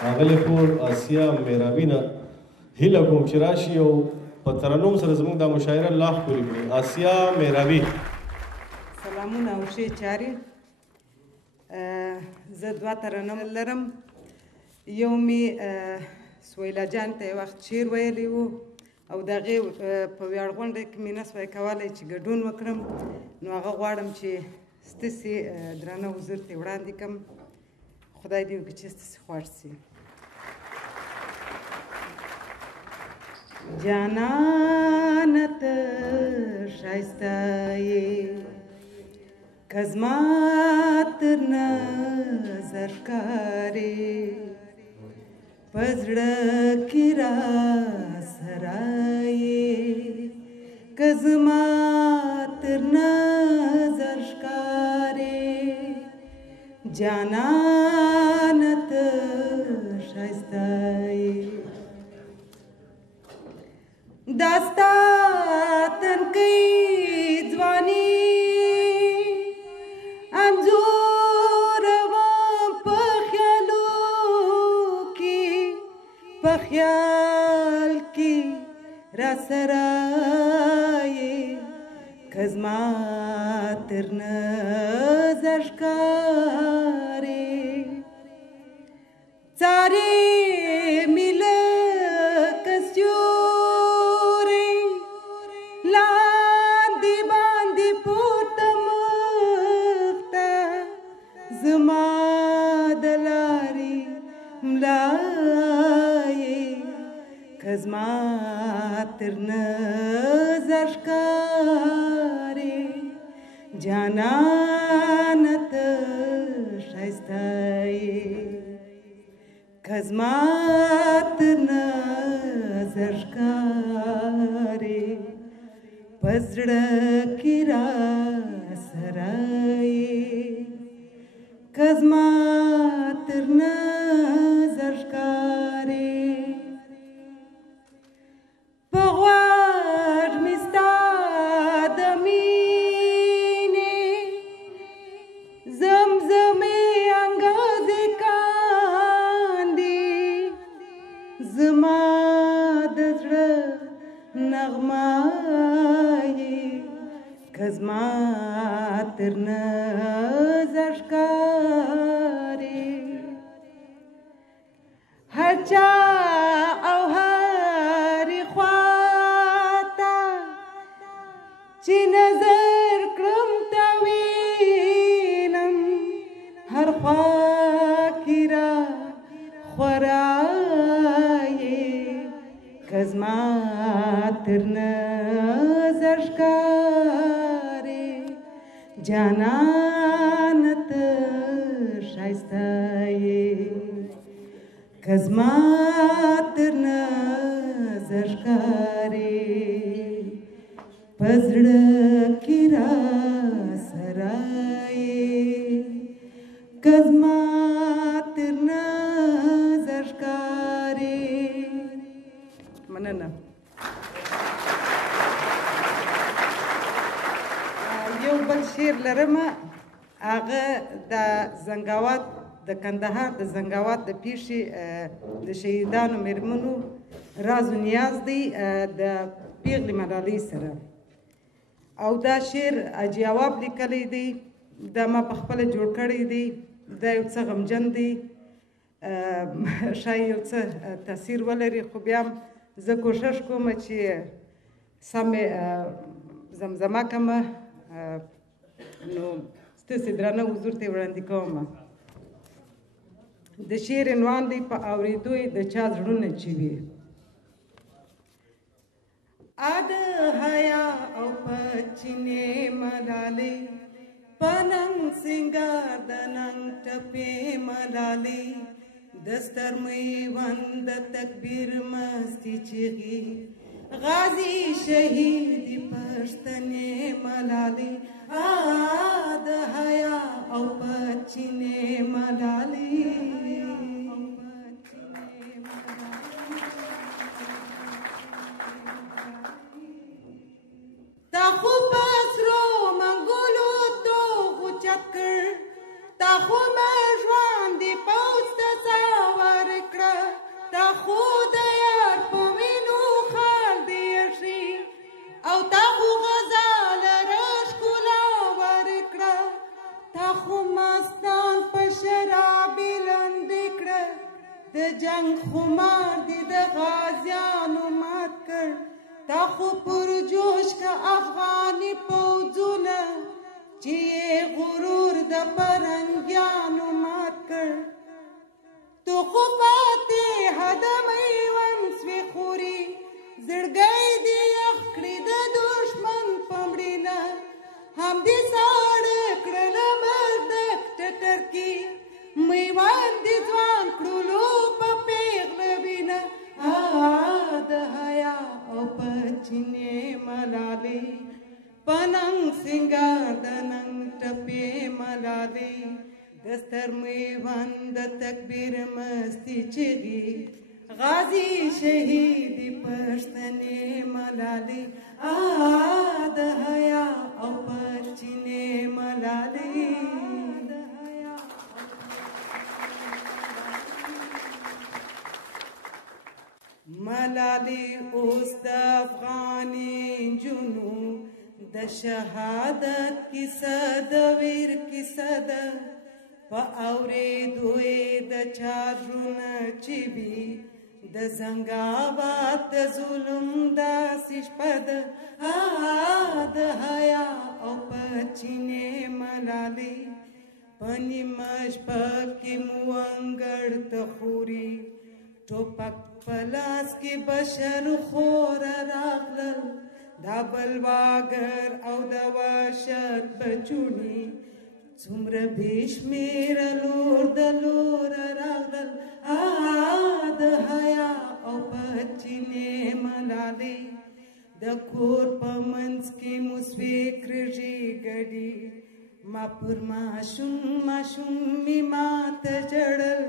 ښاغلې خور آسیا میرابي نه هیله کوم چې راشي او په ترنم سره زموږ دا مشاعره لا ښکلې کړي. آسیا میرابي. سلامونه او ښې چارې. زه دوه ترنم لرم. یو مې سویلا جان ته یو وخت شعر ویلی و او د هغې په ویاړ غونډه کې مې نه سوی کولی چې ګډون وکړم، نو هغه غواړم چې ستاسې درانه حضور ته وړاندې کړم. خدای دې وکړي چې ستاسې خوښ شي. جانانه ته ښایسته یې که زما تر نظر ښکارې، په زړه کې راسره یې که زما تر نظر ښکارې. جانانه ته ښایسته یې دا ستا تنکۍ ځواني انځوروم په خیالو کې، په خیال کې راسره یې که زما تر نظر ښکارې. څارې مې لکه سیوری لاندې باندې پورته مخ ته، زما د لارې ملا یې که زما تر نظر ښکارې. جانانه ته ښایسته یې که زما تر نظر ښکارې، په زړه کې راسره یې که زما تر نظر ښکارې. په غوږ مې ستا د مینې زمزمې انګازې کاندي، زما د زړه نغمه یې که زما تر نظر ښکارې. هر چا او هرې خواته چې نظر کړم ته وینم، هر خوا کې را خورا یې که زما تر نظر ښکارې. جانانه ته ښایسته یې که زما تر نظر ښکارې، په زړه کې راسره یې که زما تر نظر ښکارې. مننه. یو بل شعر لرم، هغه د زنګاوات د کندهار د زنګاوات د پیښې د شهیدانو میرمنو راز و نیاز دی د پیغلې ملالۍ سره، او دا شعر حاجي عواب لیکلی دی، دا ما په خپله جوړ کړی دی. دا یو څه غمجن دی، ښایي یو څه تاثیر ولري، خو بیا هم زه کوښښ کوم چې سمې زمزمه کړم، نو ستاسې درانه حضور ته یې وړاندې کوم. د شعر عنوان دی په اورېدو یې د چا زړونه چې وي. د حیا او په چینې ملالۍ، په ننګ سینګار د ننګ ټپې ملالۍ، د ستر میوند د تکبیر مستي چغې، غازي شهیدې پښتنې ملالۍ. د حیا او په چینې ملالۍ، تا خو په سرو منګولو دوغ اوچت کړ، تا خو مې ژوند د پوځ ته سوار کړ. د جنگ خمار دی د غازیانو مات کړ تا خو پر جوش کا افغانی پوځونه چې غرور د پرنګیانو مات کړ تو خو فاتحه د میوند سوی خوري زړګی دې یخ کړي د دشمن په مړینه هم دې ساړه کړله مرد ټټر کې میوند دې ځوان کړلو په پیغله وینه د حیا او په چینې ملالې په ننګ سینګار د ننګ ټپې ملالې دستر میوند د تکبیر مستی چغي غازی شهید پښتنې ملالې د حیا او پرچینې ملالې ملالې اوس د افغاني نجونو د شهادت کیسه د ویر کیسه ده په اورېدو یې د چا زړونه چې وي د زنګاوات د ظلم داسې شپه ده د حیا او په چینې ملالې په نیمه شپه کې مو انګړ ته خوري ټوپک په لاس کې بشر خوره راغلل دا بلواګر او د وحشت بچوني څومره بې شمېره لور د لوره راغلل د حیا او په چینې ملالې د کور په منځ کې مو سوې کرږې ګډې ما پر ماشوم مې ماته ژړل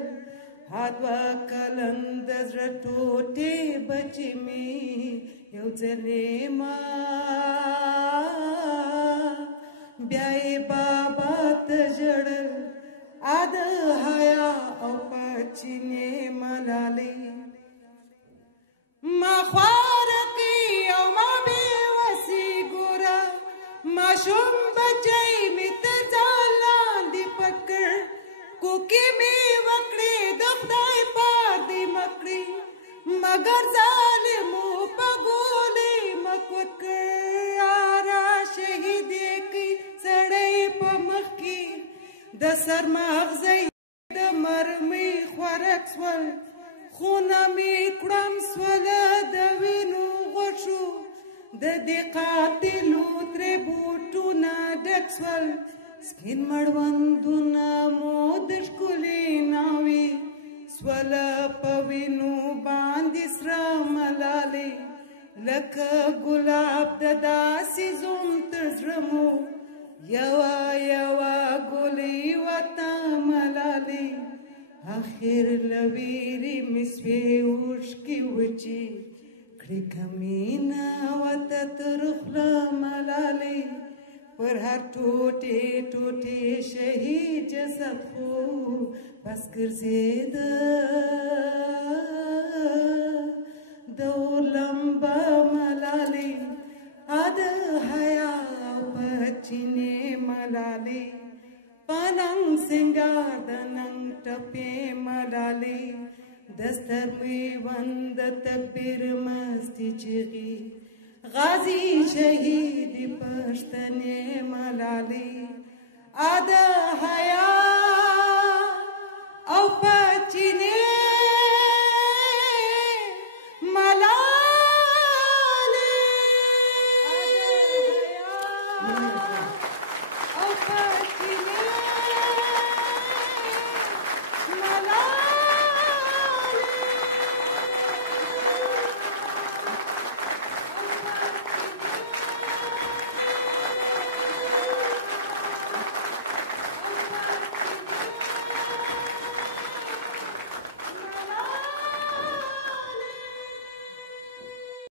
دوه کلن د زړه ټوټې بچې مې یو ځلې ما بیا یې بابا ته ژړل د حیا او په چینې ملالې ما خواره کې او ما بې وسې ګوره ماشوم بچی مې تر ځان لاندې پټ کړ کوکې مې وکړې د خدای پار دې مکړې مګر ظالمو په ګولې مکوت کړ را شهید یې کړي سړی په مخ کې د سر مغزی د مرمۍ خوراک سول خونه مې کړم سوله د وینو غوښو د دې قاتلو ترې بوټونه ډک سول سپین مړوندونه مو د ښکلې ناوې سوله په وینو باندې سره ملالې لکه ګلاب د داسې زوم تر زړه مو یوه یوه ګلې وته ملالې اخر له ویرې مې سوې اوښکې وچې کړې کمینه وته تر خوله ملالې پر هر ټوټې ټوټې شهید جسد خو بس ګرځېده د اور لمبه ملالې د حیا په چینې ملالې په ننګ سینګار د ننګ ټپې ملالې دستر میوند د تکبیر مستی چغي غازی شهید پښتنې ملالې د حیا